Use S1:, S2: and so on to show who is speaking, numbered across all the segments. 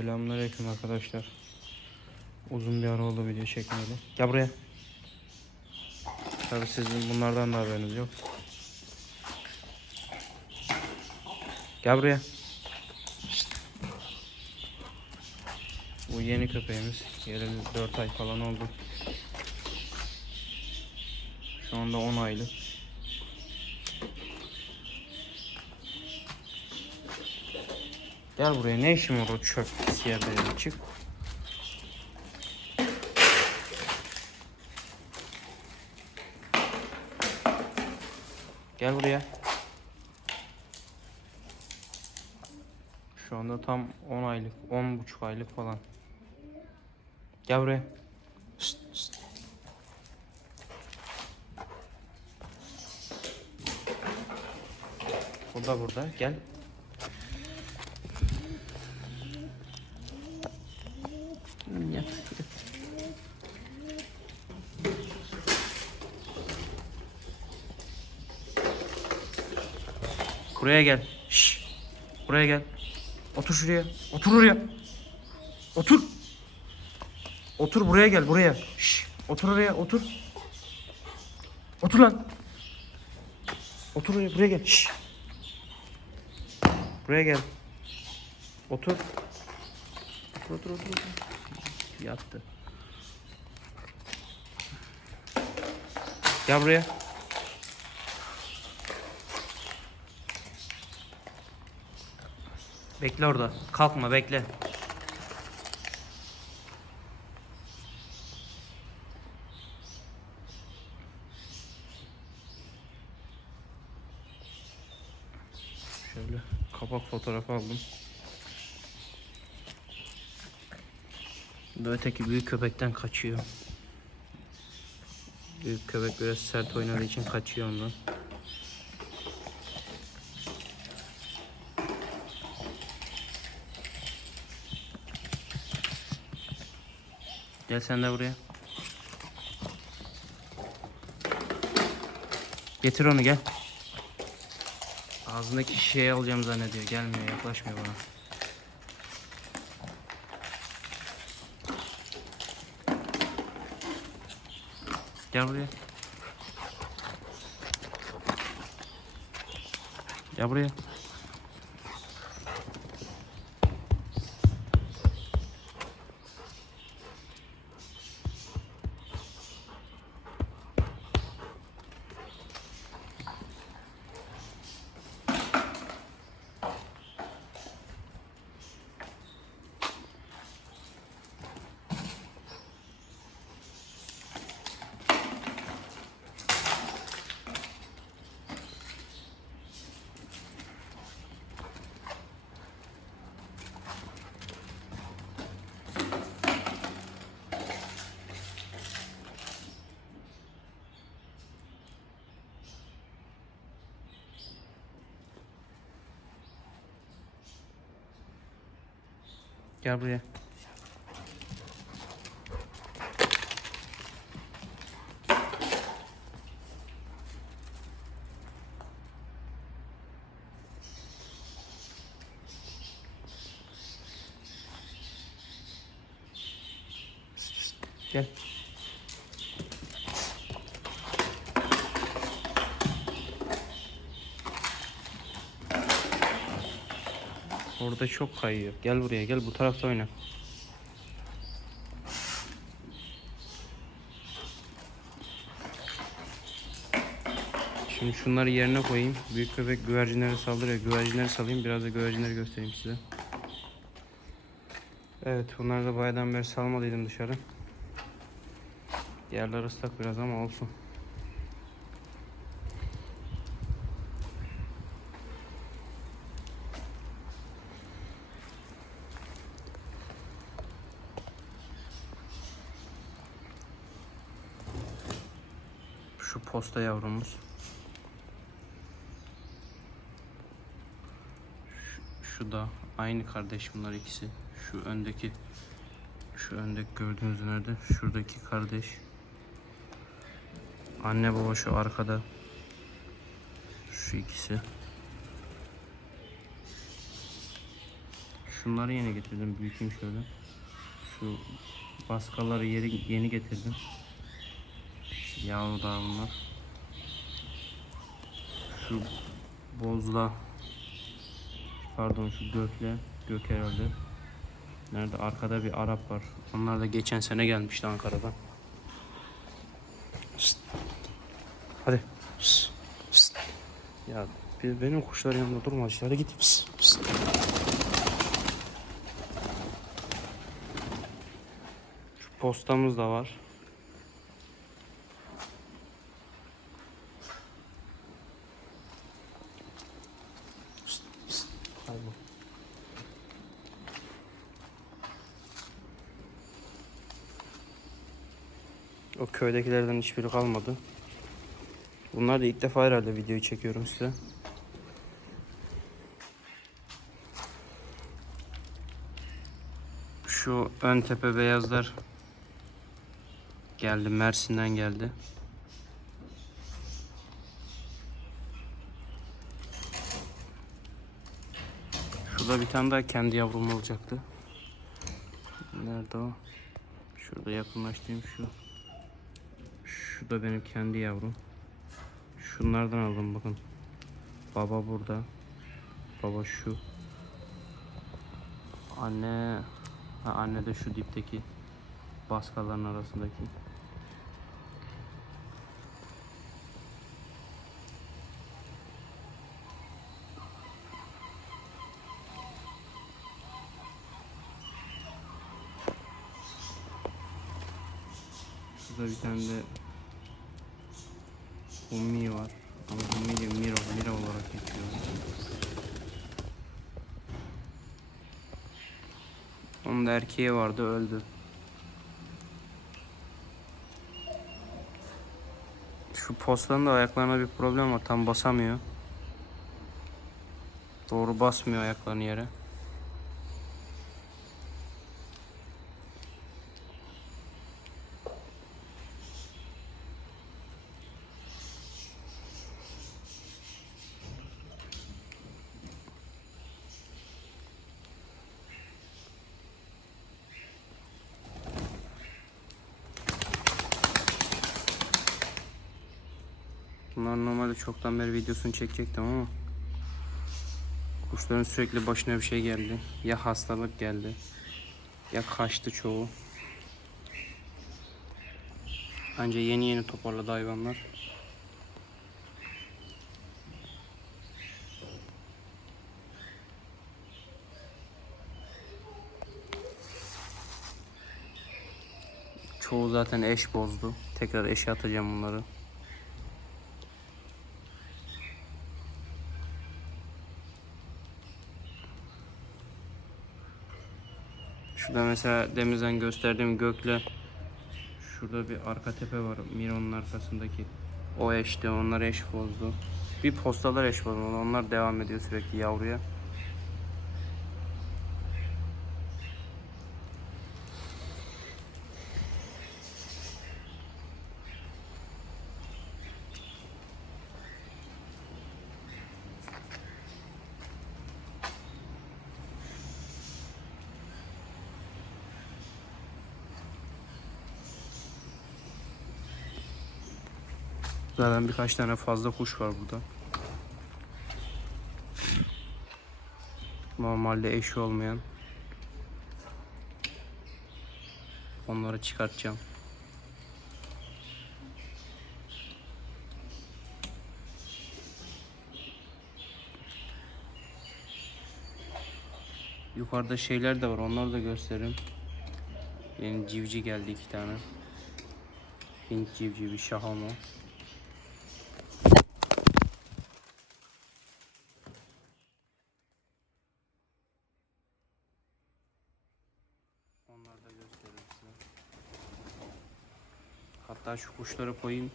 S1: Selamünaleyküm arkadaşlar. Uzun bir ara oldu video çekmeyeli. Gel buraya. Tabii sizin bunlardan da haberiniz yok. Gel buraya. Bu yeni köpeğimiz. Geleli 4 ay falan oldu. Şu anda 10 aylık. Gel buraya. Ne işin var o çöp pis yerlere çık. Gel buraya. Şu anda tam 10 aylık, 10 buçuk aylık falan. Gel buraya. Şşt, şşt. O da burada. Gel. Buraya gel. Şş. Buraya gel. Otur şuraya. Otur oraya. Otur. Otur buraya gel buraya. Şş. Otur oraya otur. Otur lan. Otur oraya buraya gel. Şş. Buraya gel. Otur. Otur otur otur. otur. Yattı. Gel buraya. Bekle orada. Kalkma bekle. Şöyle kapak fotoğrafı aldım. Bu da öteki büyük köpekten kaçıyor. Büyük köpek biraz sert oynadığı için kaçıyor ondan. Gel sen de buraya. Getir onu gel. Ağzındaki şişeyi alacağım zannediyor. Gelmiyor, yaklaşmıyor bana. Gel buraya. Gel buraya. Gel buraya. Gel. Orada çok kayıyor. Gel buraya gel bu tarafta oyna. Şimdi şunları yerine koyayım. Büyük köpek güvercinlere saldırıyor. Güvercinleri salayım. Biraz da güvercinleri göstereyim size. Evet bunları da bayağıdan beri salmalıydım dışarı. Yerler ıslak biraz ama olsun. Şu posta yavrumuz. Şu, şu da aynı kardeş bunlar ikisi. Şu öndeki şu öndeki gördüğünüz nerede? Şuradaki kardeş. Anne baba şu arkada. Şu ikisi. Şunları yeni getirdim. Büyüteyim şöyle. Şu baskaları yeri yeni getirdim. Yavru daha bunlar. Şu bozla pardon şu gökle gök herhalde. Nerede? Arkada bir Arap var. Onlar da geçen sene gelmişti Ankara'dan. Şşt. Hadi. Şşt. Şşt. Ya benim kuşlar yanında durma. Hadi git. Şşt. Şşt. Şu postamız da var. Şşt, şşt. Kaybol. O köydekilerden hiçbiri kalmadı. Bunlar da ilk defa herhalde videoyu çekiyorum size. Şu ön tepe beyazlar geldi. Mersin'den geldi. Şurada bir tane daha kendi yavrum olacaktı. Nerede o? Şurada yakınlaştırayım şu. Şu da benim kendi yavrum. Şunlardan aldım bakın. Baba burada. Baba şu. Anne ha, anne de şu dipteki baskaların arasındaki. Şurada bir tane de Hummi var. Ama Hummi değil Miro, Miro olarak geçiyor. Onun da erkeği vardı öldü. Şu postanın da ayaklarına bir problem var. Tam basamıyor. Doğru basmıyor ayaklarını yere. Bunlar normalde çoktan beri videosunu çekecektim ama kuşların sürekli başına bir şey geldi. Ya hastalık geldi ya kaçtı çoğu. Anca yeni yeni toparladı hayvanlar. Çoğu zaten eş bozdu. Tekrar eşe atacağım bunları. Şurada mesela demirden gösterdiğim gökle şurada bir arka tepe var Miro'nun arkasındaki. O eşti onlar eş bozdu. Bir postalar eş bozdu onlar devam ediyor sürekli yavruya. Zaten birkaç tane fazla kuş var burada. Normalde eşi olmayan. Onları çıkartacağım. Yukarıda şeyler de var. Onları da göstereyim. Yeni civci geldi iki tane. Hint civcivi, şahama. Onları da göstereyim size. Hatta şu kuşları koyayım.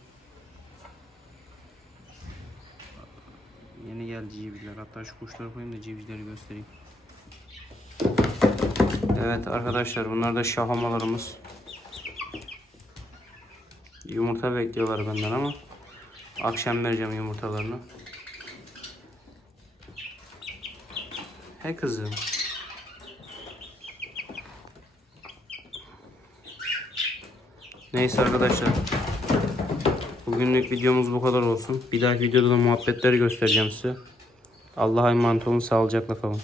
S1: Yeni geldi civciler. Hatta şu kuşları koyayım da civcileri göstereyim. Evet arkadaşlar bunlar da şahamalarımız. Yumurta bekliyorlar benden ama akşam vereceğim yumurtalarını. He kızım. Neyse arkadaşlar. Bugünlük videomuz bu kadar olsun. Bir dahaki videoda da muhabbetleri göstereceğim size. Allah'a emanet olun. Sağlıcakla kalın.